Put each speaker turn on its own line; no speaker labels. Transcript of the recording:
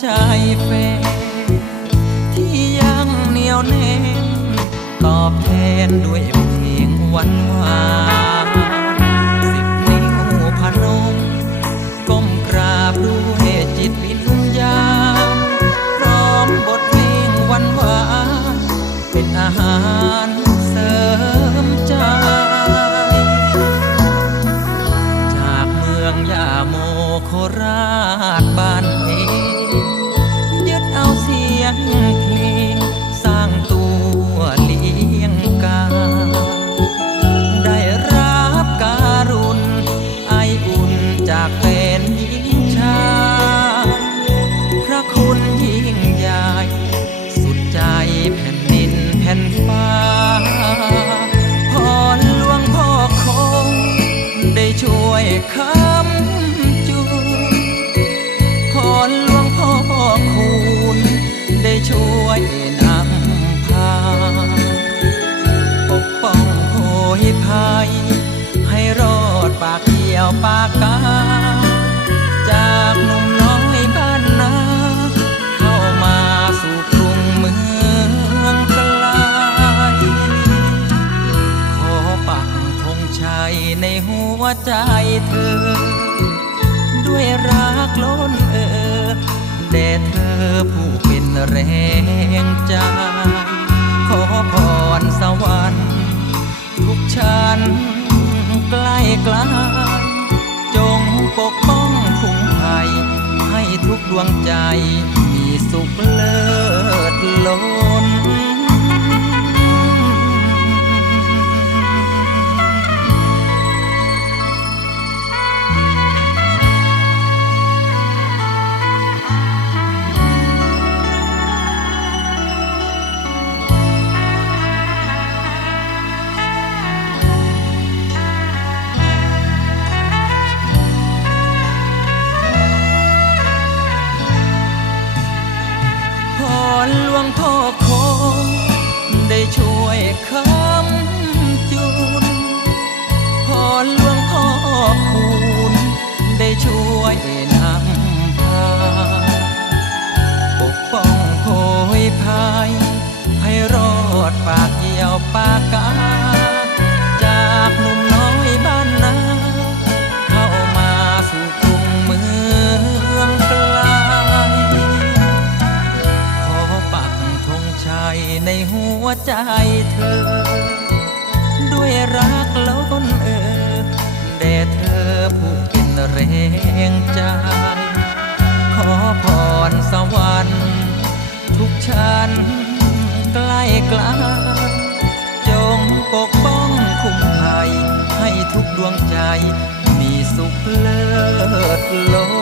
ใจแฟนที่ยังเหนียวแน่นตอบแทนด้วยเพลงหวานหวานสิบนิ้วพนมก้มกรา ช่วยคำจุนพรหลวงพ่อคูณได้ช่วยนำพา ปกป้องโหยภัย ให้รอดปากเกี่ยวปากกา ใจเธอ ด้วยรักล้นเออแด่เธอผู้เป็นแรงใจขอพรสวรรค์ทุกชั้นใกล้ไกลจงปกป้องคุ้มภัยให้ทุกดวงใจ วยคำจุนพอหลวงพ่อคูณได้ช่วย วใจเธอ ด้วยรักล้นเออแด่เธอผู้เป็นแรงใจ ขอพรสวรรค์ทุกชั้นใกล้กลาจงปกป้องคุ้มภัยให้ทุกดวงใจมีสุขเลิศล้น